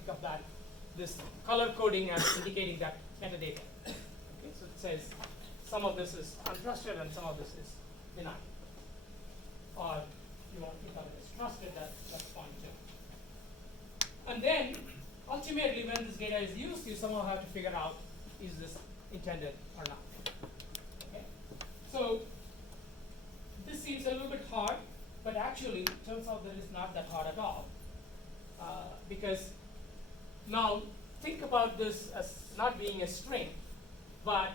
think of that, this color coding as indicating that metadata. Okay, so it says some of this is untrusted and some of this is benign. Or you want to think of it as trusted, that's fine too. And then ultimately when this data is used, you somehow have to figure out is this intended or not. Okay? So this seems a little bit hard, but actually it turns out that it's not that hard at all. Because now think about this as not being a string, but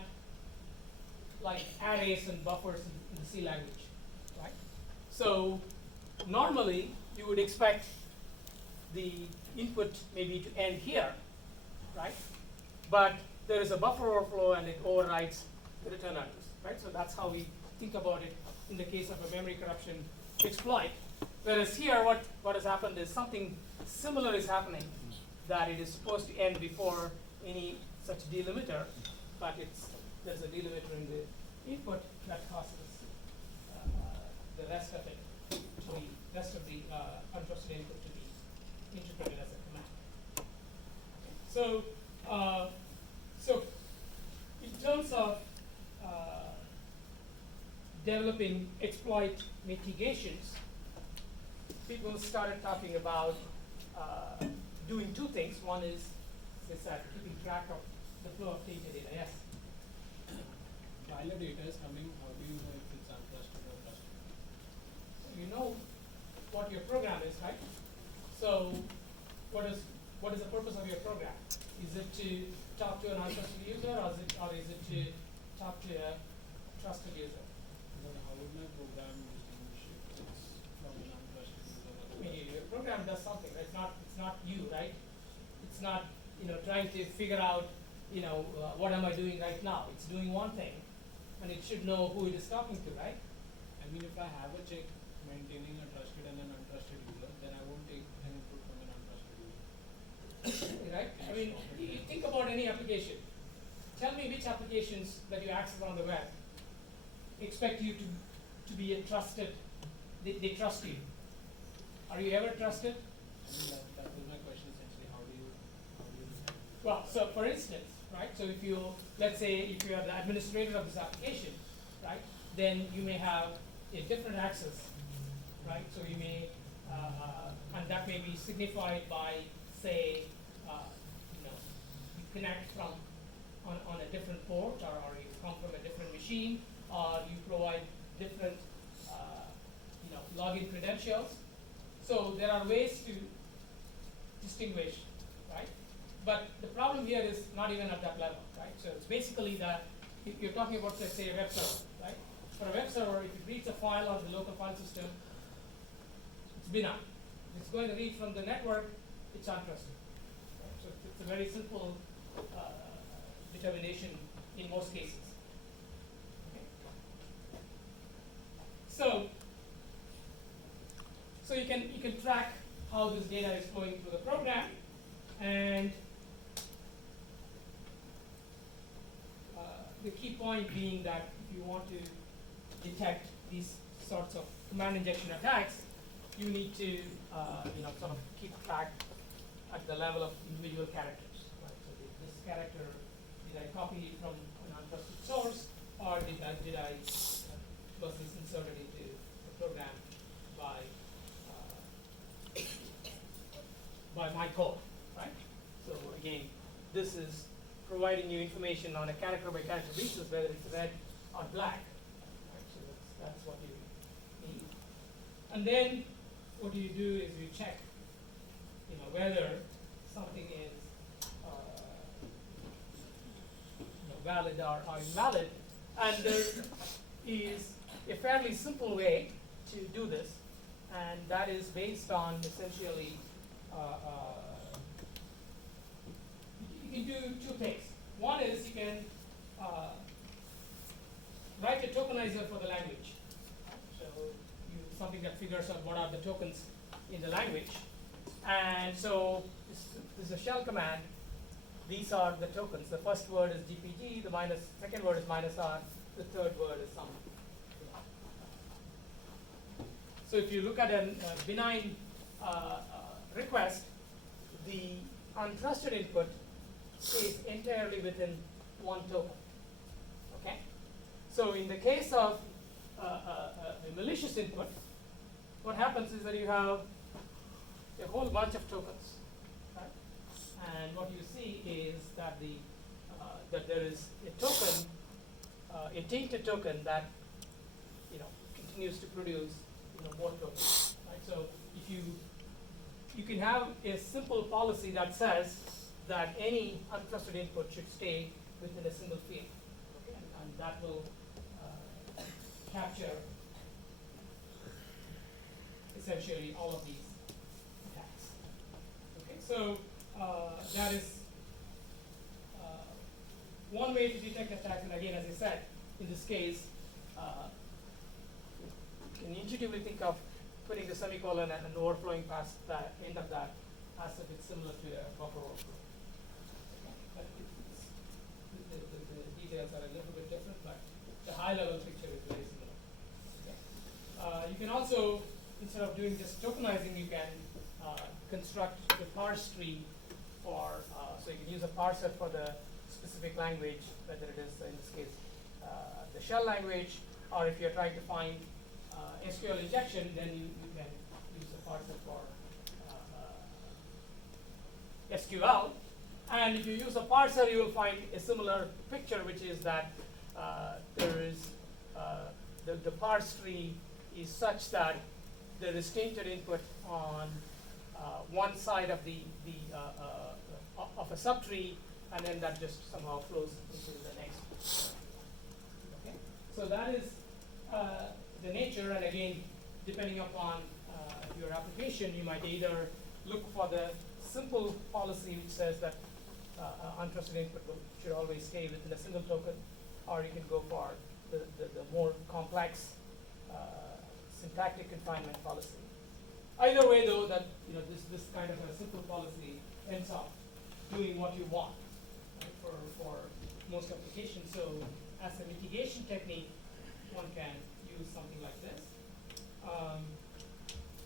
like arrays and buffers in the C language, right? So normally you would expect the input maybe to end here, right? But there is a buffer overflow and it overrides the return address, right? So that's how we think about it in the case of a memory corruption exploit. Whereas here what has happened is something similar is happening, that it is supposed to end before any such delimiter, but there's a delimiter in the input that causes the rest of it to be, rest of the untrusted input to be interpreted as a command. Okay. So in terms of developing exploit mitigations, people started talking about doing two things. One is keeping track of the flow of data. Yes? While the data is coming, how do you know if it's untrusted or trusted? You know what your program is, right? So what is the purpose of your program? Is it to talk to an untrusted user, or is it to talk to a trusted user? But how would my program distinguish if it's from an untrusted user? I mean, your program does something, right? It's not you, right? It's not trying to figure out what am I doing right now. It's doing one thing, and it should know who it is talking to, right? I mean, if I have a check maintaining a trusted and an untrusted user, then I won't take an input from an untrusted user. Right? I mean, you think about any application. Tell me which applications that you access on the web expect you to be a trusted, they trust you. Are you ever trusted? I mean, that was my question essentially. How do you Well, so for instance, right, so let's say if you are the administrator of this application, right, then you may have a different access, right? So you may, and that may be signified by, say, you connect from on a different port, or you come from a different machine, or you provide different, login credentials. So there are ways to distinguish, right? But the problem here is not even at that level, right? So it's basically that if you're talking about, let's say, a web server, right? For a web server, if it reads a file on the local file system, it's benign. If it's going to read from the network, it's untrusted. Right? So it's a very simple determination in most cases. Okay. So you can track how this data is flowing through the program, and the key point being that if you want to detect these sorts of command injection attacks, you need to sort of keep track at the level of individual characters. Right? So this character, did I copy it from an untrusted source, or did I was this inserted into the program by my code, right? So again, this is providing you information on a character by character basis, whether it's red or black. Right? So that's what you need. And then what you do is you check, whether something is valid or invalid. And there is a fairly simple way to do this, and that is based on essentially you can do two things. One is you can write a tokenizer for the language. So something that figures out what are the tokens in the language. And so this is a shell command. These are the tokens. The first word is GPG, the second word is -R, the third word is some. So if you look at a benign request, the untrusted input stays entirely within one token. Okay? So in the case of a malicious input, what happens is that you have a whole bunch of tokens, right? And what you see is that that there is a token, a tainted token that continues to produce more tokens, right? So if you can have a simple policy that says that any untrusted input should stay within a single field, okay? And that will capture essentially all of these attacks. Okay, so that is one way to detect attacks. And again, as I said, in this case, you can intuitively think of putting the semicolon and overflowing past the end of that as if it's similar to a buffer overflow. Okay? But the details are a little bit different, but the high-level picture is very similar. Okay? You can also, instead of doing just tokenizing, you can construct a parse tree for, so you can use a parser for the specific language, whether it is, in this case, the shell language, or if you're trying to find SQL injection, then you can use a parser for SQL. And if you use a parser, you will find a similar picture, which is that there is the parse tree is such that there is tainted input on one side of of a subtree, and then that just somehow flows into the next. Okay, so that is the nature. And again, depending upon your application, you might either look for the simple policy which says that untrusted input should always stay within a single token, or you can go for the more complex syntactic confinement policy. Either way, though, that this kind of a simple policy ends up doing what you want, right, for most applications. So as a mitigation technique, one can use something like this.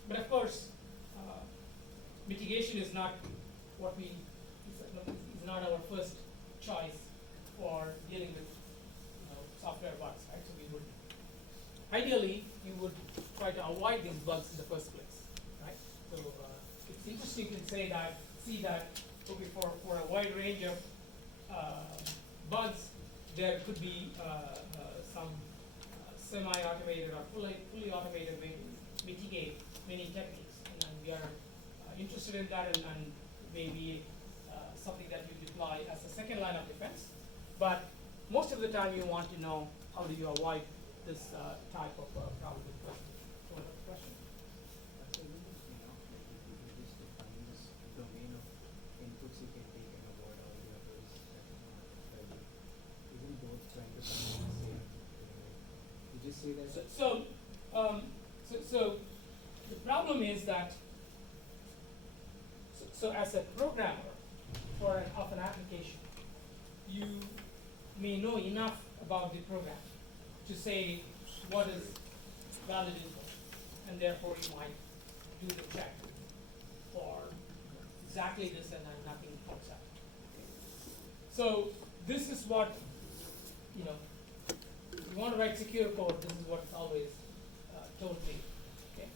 But of course, mitigation is not what is not our first choice for dealing with software bugs, right? So we would ideally you would try to avoid these bugs in the first place, right? So it's interesting to see that okay, for a wide range of bugs, there could be some semi-automated or fully automated way to mitigate many techniques, and we are interested in that, and maybe something that you deploy as a second line of defense. But most of the time, you want to know how do you avoid this type of problem. So another question? So you just define this domain of inputs you can take and avoid all the others. Isn't both trying to find the same? You just say that. So the problem is that so as a programmer of an application, you may know enough about the program to say what is valid input, and therefore you might do the check for exactly this and then nothing outside. So this is what, if you want to write secure code, this is what's always told me. Okay?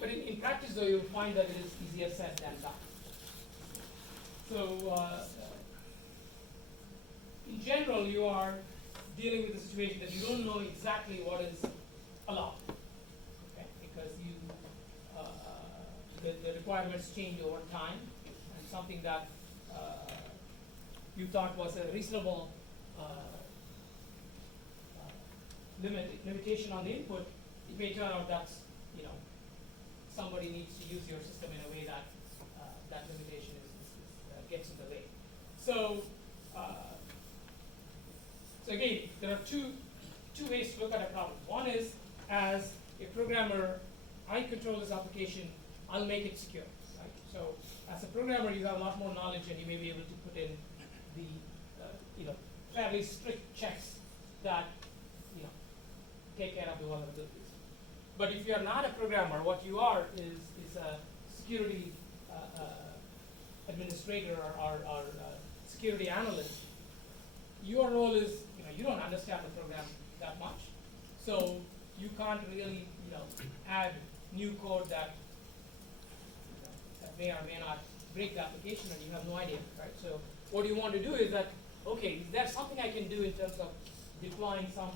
But in practice, though, you'll find that it is easier said than done. So in general, you are dealing with a situation that you don't know exactly what is allowed, okay? Because the requirements change over time, and something that you thought was a reasonable limitation on the input, it may turn out that's somebody needs to use your system in a way that that limitation gets in the way. So again, there are two ways to look at a problem. One is, as a programmer, I control this application, I'll make it secure. Right? So as a programmer, you have a lot more knowledge, and you may be able to put in the fairly strict checks that take care of the vulnerabilities. But if you are not a programmer, what you are is a security administrator or security analyst, your role is, you don't understand the program that much, so you can't really, add new code that, that may or may not break the application, and you have no idea, right? So what you want to do is that, okay, is there something I can do in terms of deploying some,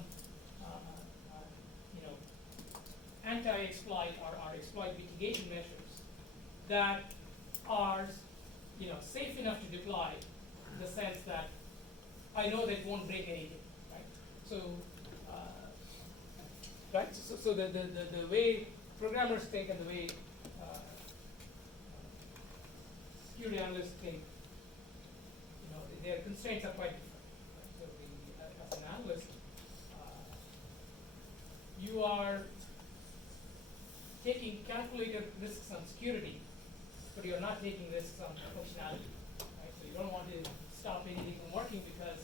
anti-exploit or exploit mitigation measures that are, safe enough to deploy, in the sense that I know that it won't break anything, right? So, right? So the way programmers think and the way security analysts think, their constraints are quite different. Right? So as an analyst, you are taking calculated risks on security, but you're not taking risks on functionality. Right? So you don't want to stop anything from working because,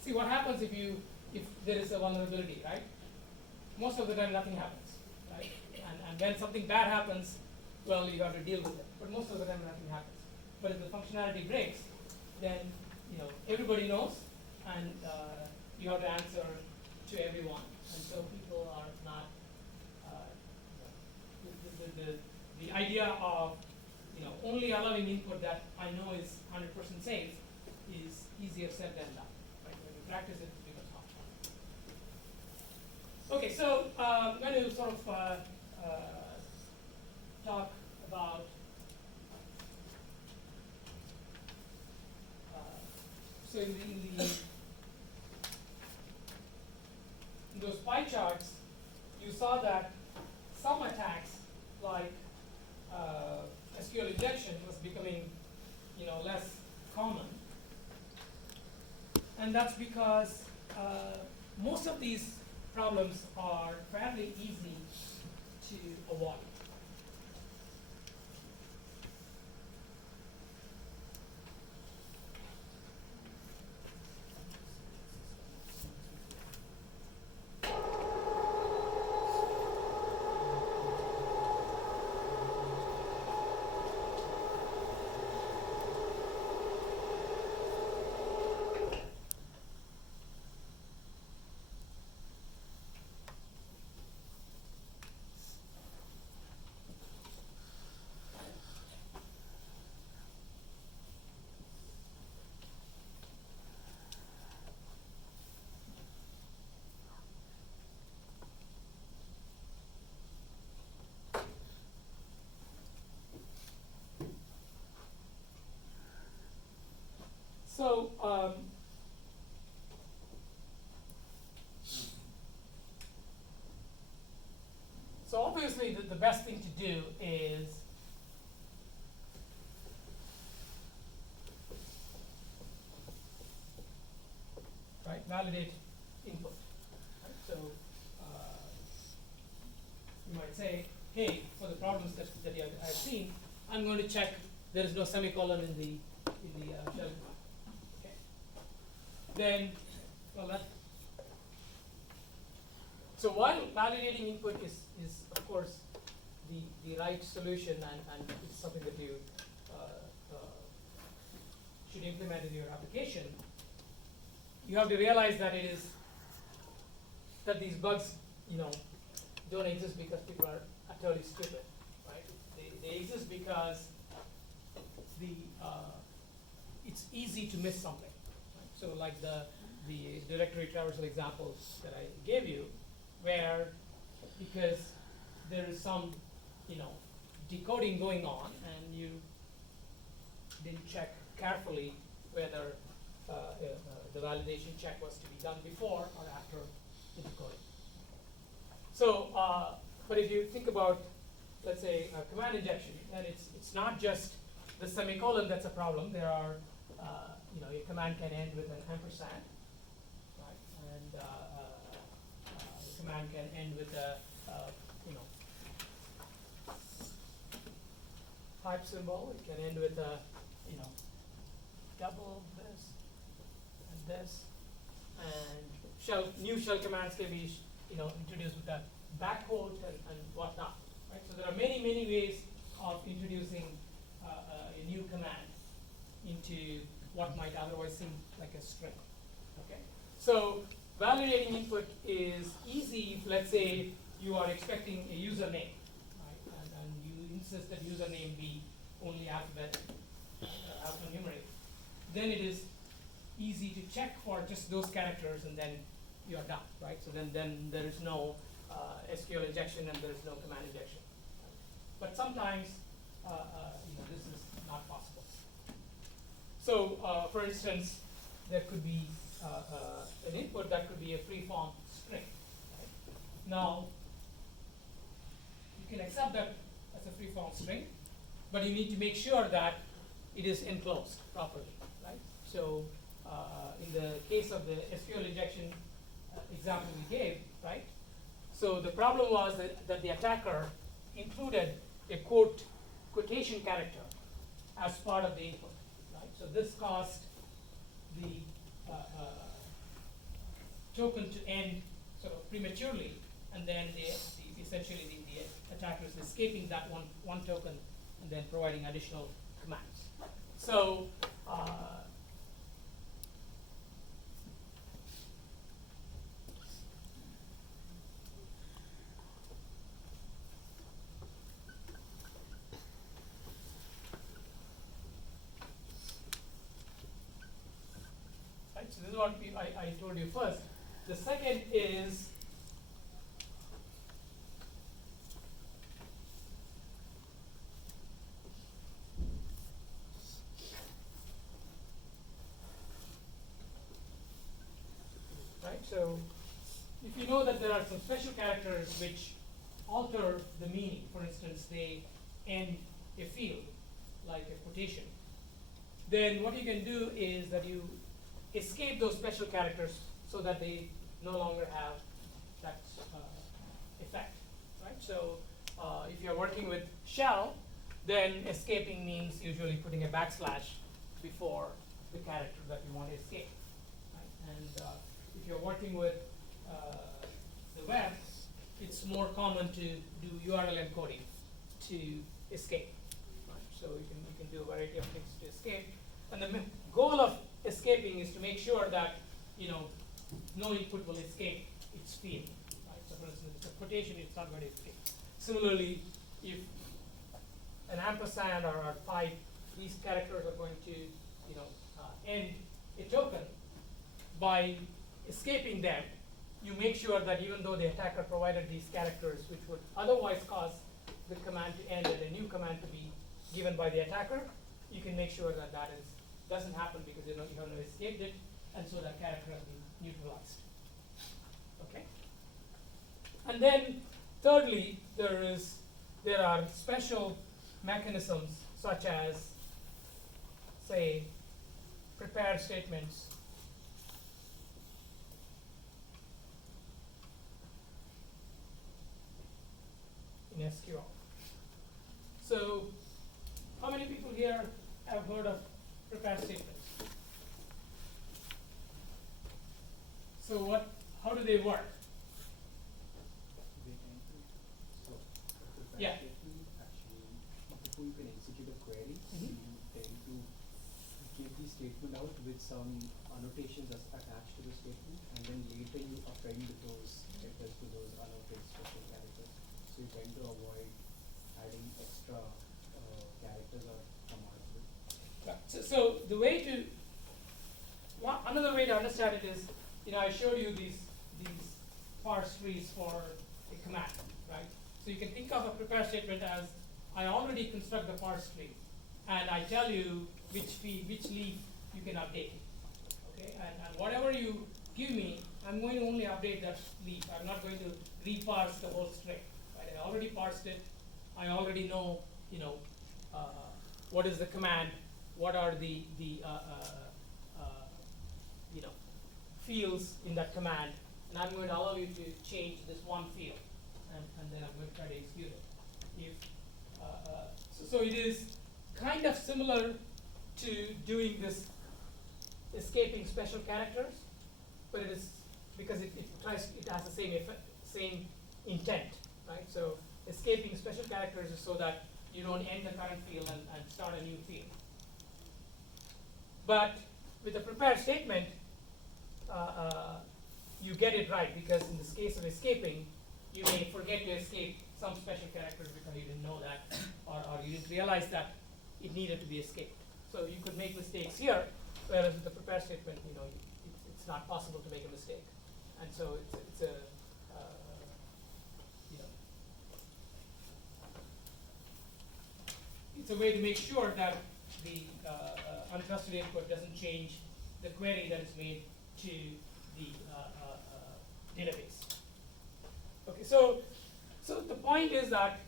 see what happens if there is a vulnerability, right? Most of the time nothing happens, right? And when something bad happens, well, you have to deal with it. But most of the time nothing happens. But if the functionality breaks, then everybody knows, and you have to answer to everyone. And so people are not the idea of only allowing input that I know is 100% safe is easier said than done. Right? When you practice it, it becomes hard. Okay, so I'm going to sort of talk about so in those pie charts, you saw that some attacks like SQL injection was becoming less common, and that's because most of these problems are fairly easy to avoid. So obviously the best thing to do is validate input. Right? So you might say, hey, for the problems that I've seen, I'm going to check there is no semicolon in the shell. Okay. Then, so while validating input is of course the right solution, and it's something that you should implement in your application, you have to realize that these bugs don't exist because people are utterly stupid, right? They exist because it's easy to miss something. Right? So like the directory traversal example that I gave you, where because there is some decoding going on and you didn't check carefully whether the validation check was to be done before or after the decoding. So, but if you think about, let's say, command injection, then it's not just the semicolon that's a problem. There are, your command can end with an ampersand, right? And the command can end with a, type symbol. It can end with a, double this and this, and new shell commands can be, introduced with a backquote and whatnot, right? So there are many ways introducing a new command into what might otherwise seem like a string. Okay? So validating input is easy if, let's say, you are expecting a username, right? And you insist that username be only alphanumeric. Then it is easy to check for just those characters, and then you are done, right? So then there is no SQL injection and there is no command injection. But sometimes this is not possible. So for instance, there could be an input that could be a free-form string. Right? Now, you can accept that as a free-form string, but you need to make sure that it is enclosed properly, right? So in the case of the SQL injection example we gave, right? So the problem was that the attacker included a quotation character as part of the input, right? So this caused the token to end sort of prematurely, and then essentially the attacker is escaping that one token and then providing additional commands. So right, so this is what I told you first. The second is right. So if you know that there are some special characters which alter the meaning, for instance, they end a field like a quotation, then what you can do is that you escape those special characters so that they no longer have that effect, right? So if you're working with shell, then escaping means usually putting a backslash before the character that you want to escape, right? And if you're working with the web, it's more common to do URL encoding to escape, right? So you can do a variety of things to escape, and the goal of escaping is to make sure that no input will escape its field, right? So for instance, if it's a quotation, it's not going to escape. Similarly, if an ampersand or a pipe, these characters are going to end a token. By escaping them, you make sure that even though the attacker provided these characters, which would otherwise cause the command to end and a new command to be given by the attacker, you can make sure that doesn't happen because you haven't escaped it, and so that character has been neutralized. Okay. And then thirdly, there are special mechanisms such as, say, prepare statements. In SQL. So, how many people here have heard of prepare statements? So how do they work? They tend to, so the Yeah. statement actually, before you can execute a query, Mhm. you tend to give the statement out with some annotations attached to the statement, and then later you append those letters to those annotated special characters. So you tend to avoid adding extra characters or commands. Right. So the way to another way to understand it is, I showed you these parse trees for a command, right? So you can think of a prepare statement as I already construct the parse tree, and I tell you which leaf you can update. Okay, and whatever you give me, I'm going to only update that leaf. I'm not going to reparse the whole string. Right? I already parsed it. I already know, what is the command, what are the fields in that command, and I'm going to allow you to change this one field, and then I'm going to try to execute it. So it is kind of similar to doing this escaping special characters, but it is because it has the same intent, right? So escaping special characters is so that you don't end the current field and start a new field. But with a prepared statement, you get it right, because in this case of escaping, you may forget to escape some special characters because you didn't know that, or you didn't realize that it needed to be escaped. So you could make mistakes here, whereas with the prepared statement, it's not possible to make a mistake. And so it's a it's a way to make sure that the untrusted input doesn't change the query that is made to the database. Okay, so the point is that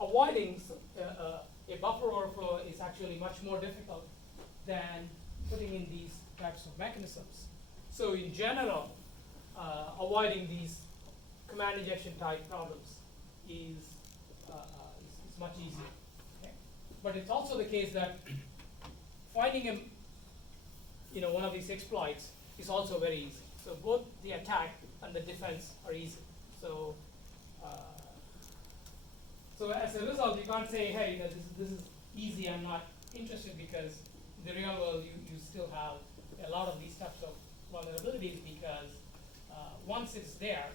avoiding a buffer overflow is actually much more difficult than putting in these types of mechanisms. So in general, avoiding these command injection type problems is much easier. Okay? But it's also the case that finding one of these exploits is also very easy. So both the attack and the defense are easy. So so as a result, you can't say, hey, this is easy, I'm not interested, because in the real world you still have a lot of these types of vulnerabilities, because once it's there,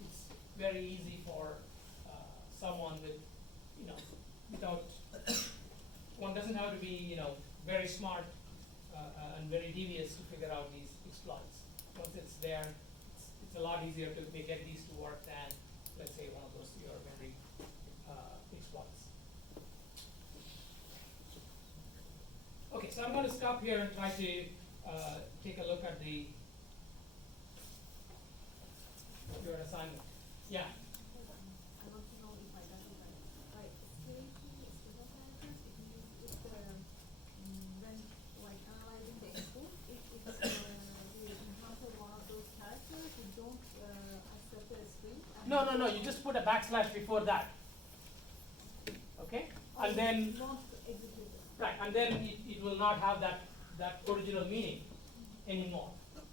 it's very easy for someone with, without, one doesn't have to be, very smart and very devious to figure out these exploits. Once it's there, it's a lot easier to get these to work than, let's say, one of those your memory exploits. Okay, so I'm going to stop here and try to take a look at your assignment. Yeah. I want to know if I got it right. By escalation special characters, it means if when like analyzing the input, if you encounter one of those characters, you don't accept a string. No. You just put a backslash before that. Okay, and then not execute it. right, and then it will not have that original meaning anymore.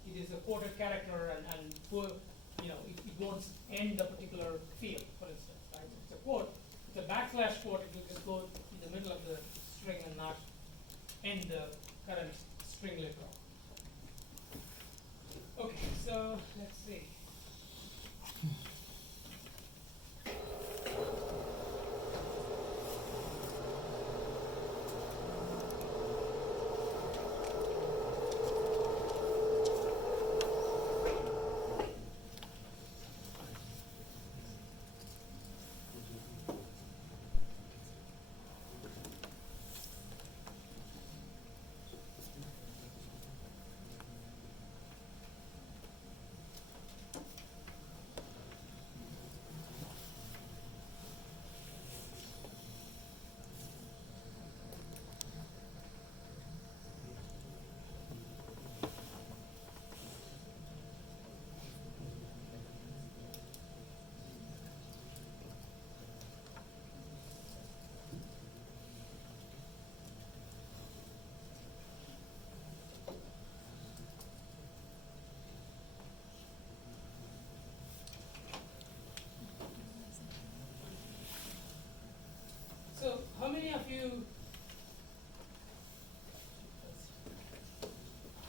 It is a quoted character, and it won't end a particular field, for instance. Right? It's a quote. It's a backslash quote